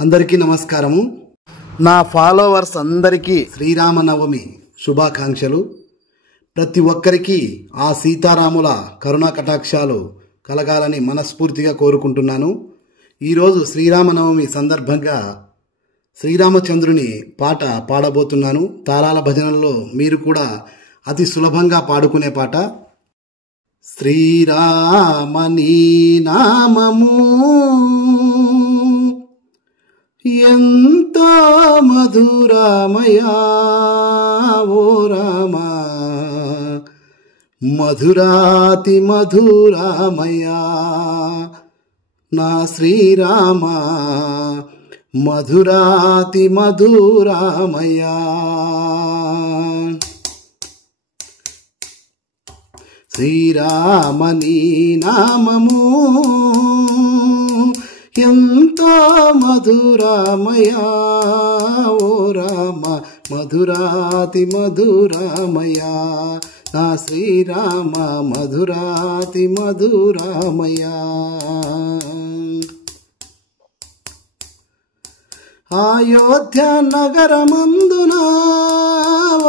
అందరికీ నమస్కారము. నా ఫాలోవర్స్ అందరికీ శ్రీరామనవమి శుభాకాంక్షలు. ప్రతి ఒక్కరికి ఆ సీతారాముల కరుణా కటాక్షాలు కలగాలని మనస్ఫూర్తిగా కోరుకుంటున్నాను. ఈరోజు శ్రీరామనవమి సందర్భంగా శ్రీరామచంద్రుని పాట పాడబోతున్నాను. తారాల భజనల్లో మీరు కూడా అతి సులభంగా పాడుకునే పాట. శ్రీరామని నామము ఎంతో మధురామయా ఓ రామా, మధురాతి మధురామయా నా శ్రీరామ, మధురాతి మధురామయా. శ్రీరామని నామము ఎంతో మధురామయా ఓ రామ, మధురాతి మధురామయా నా శ్రీరామ, మధురాతి మధురామయా. అయోధ్య నగరమందున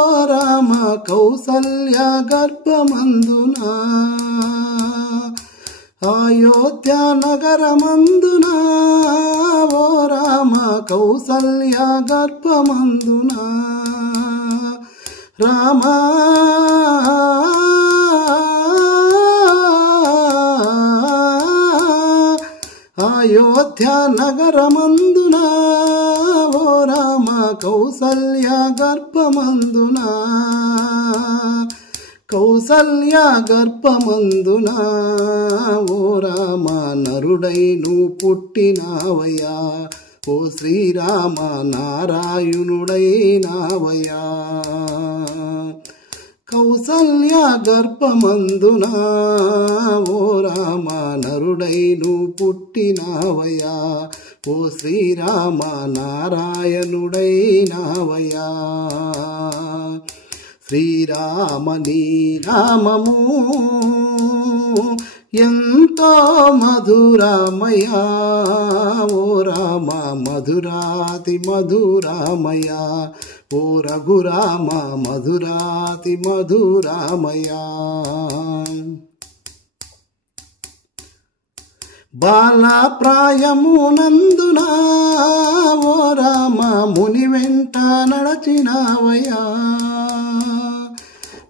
ఓ రామ, కౌసల్య గర్భమందున, అయోధ్య నగరమందున ఓ రామ, కౌసల్య గర్భమందున రామ అయోధ్య నగరమందున ఓ రామ, కౌసల్య గర్భమందున, కౌసల్య గర్భమందున ఓ రామ, నరుడై నువ్వు పుట్టినావయ్యా ఓ శ్రీరామ, నారాయణుడైనావయ్యా. కౌసల్య గర్భమందున ఓ రామ, నరుడై నువ్వు పుట్టినావయ్యా ఓ శ్రీరామ, నారాయణుడైనావయ్యా. శ్రీరామని నామము ఎంతో మధురామయా ఓ రామ, మధురాతి మధురామయా ఓ రఘురామ, మధురాతి మధురామయా. బాలప్రాయమునందున ఓ రామ, ముని వెంట నడచినావయ్యా.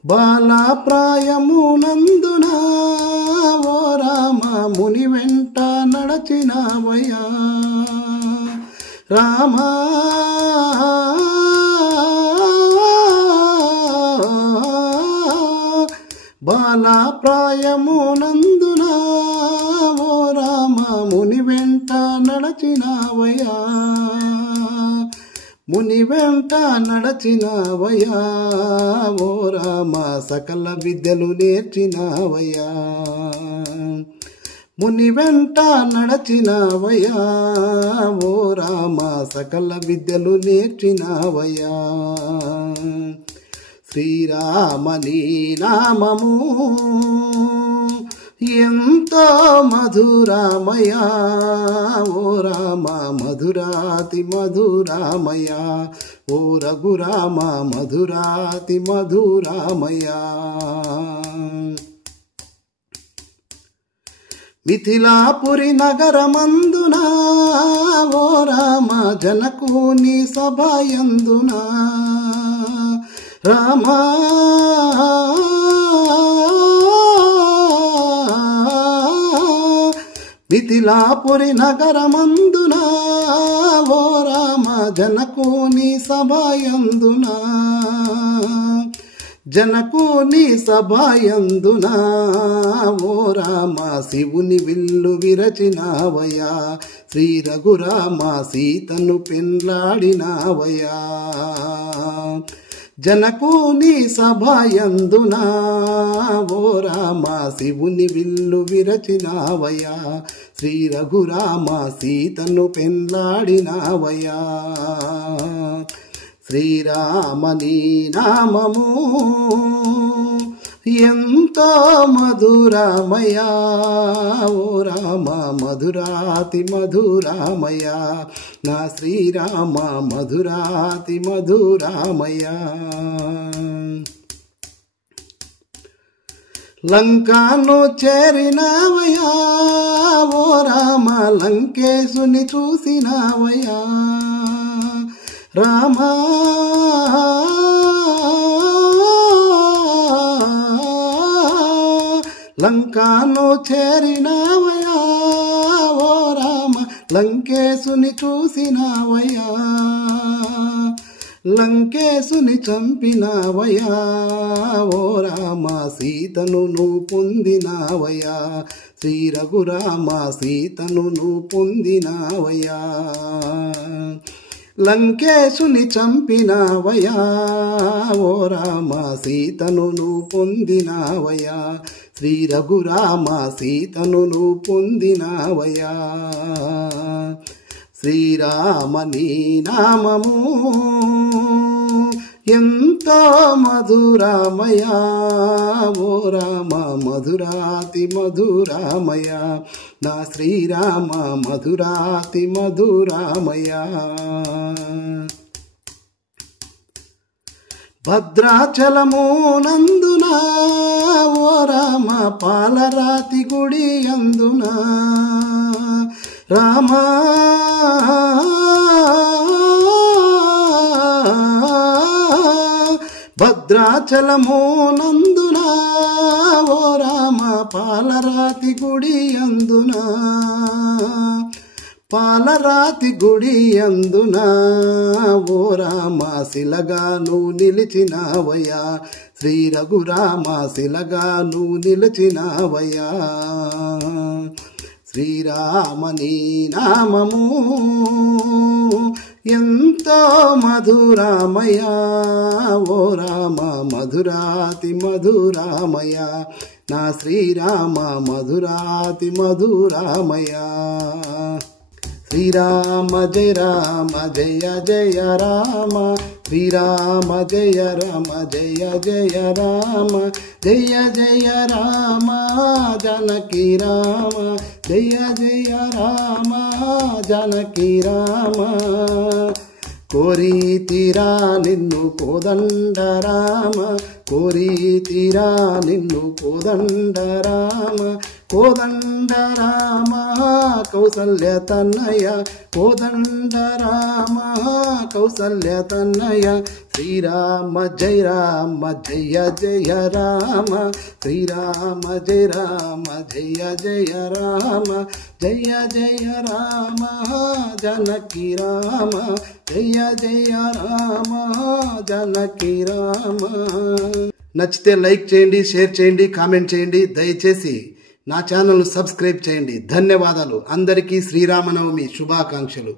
బాలప్రాయమునందున ఓ రామ, ముని వెంట నడచినావయ్యా రామ. బాలప్రాయమునందున ఓ రామ, ముని వెంట నడచినావయ్యా, ముని వెంట నడచినావయ్యా ఓ రామ, సకల విద్యలు నేర్చినావయ్యా. ముని వెంట నడచినావయ్యా ఓ రామ, సకల విద్యలు నేర్చినావయ్యా. శ్రీరామని నామము ఎంతో మధురామయా ఓ రామ, మధురాతి మధురామయా ఓ రఘురామ, మధురాతి మధురామయా. మిథిలాపురి నగరమందున ఓ రామ, జనకుని సభయందున రామ. మిథిలాపురి నగరమందున ఓ రామ, జనకుని సభయందున, జనకుని సభయందున ఓ రామ, శివుని విల్లు విరచినావయ్యా శ్రీ రఘురామ, సీతను పెండ్లాడినావయ్యా. జనకుని సభయందున ఓ రామ, శివుని విల్లు విరచినావయ్యా శ్రీ రఘురామ, సీతను పెండ్లాడినావయ్యా. శ్రీరామని నామము ఎంతో మధురామయ ఓ రామ మధురాతి మధురామయ నా శ్రీరామ మధురాతి మధురామయ లంకాను చేరినావయ్యా ఓ రామ లంకేశుని చూసినావయ్యా రామా లంకాను చేరినావయ్యా ఓ రామ లంకేశుని చూసినావయ్యా లంకేశుని చంపినావయ్యా ఓ రామ సీతను నువ్వు పొందినావయ్యా శ్రీ రఘురామ సీతను నువ్వు పొందినావయ్యా లంకేశుని చంపినావయ్యా ఓ రామ సీతను నువ్వు పొందినావయ్యా శ్రీ రఘురామ సీతను నువ్వు పొందినావయ్యా శ్రీరామ నీ నామము ఎంతో మధురామయ ఓ రామ మధురాతి మధురామయ నా శ్రీరామ మధురాతి మధురామయ భద్రాచలము నందున ఓ రామ పాలరాతి గుడి అందున రామా భద్రాచలము నందున ఓ రామ పాలరాతి గుడి అందున పాలరాతి గుడి అందున ఓ రామ శిలగా నువ్వు నిలిచినావయ్యా శ్రీ రఘురామ శిలగా నువ్వు నిలిచినావయ్యా శ్రీరామ నీ నామము ఎంతో మధురామయ ఓ రామ మధురాతి మధురామయ నా శ్రీరామ మధురాతి మధురామయ శ్రీరామ జయ రామ జయ జయ రామ శ్రీరామ జయ రామ జయ జయ రామ జయ జయ రామ జానకి రామ జయ జయ రామ జానకి రామ కోరితిరా నిన్ను కోదండ రామ కోరితిరా నిన్ను కోదండ రామ కోదండ రామ కౌసల్య తన్నయ కోదండ రామ కౌసల్య తన్నయ శ్రీరామ జయ రామ జయ జయ రామ శ్రీరామ జయ రామ జయ జయ రామ జయ జయ రామ జానకి రామ జయ జయ రామ జానకి రామ నచ్చితే లైక్ చేయండి షేర్ చేయండి కామెంట్ చేయండి దయచేసి నా ఛానల్ను సబ్స్క్రైబ్ చేయండి ధన్యవాదాలు అందరికీ శ్రీరామనవమి శుభాకాంక్షలు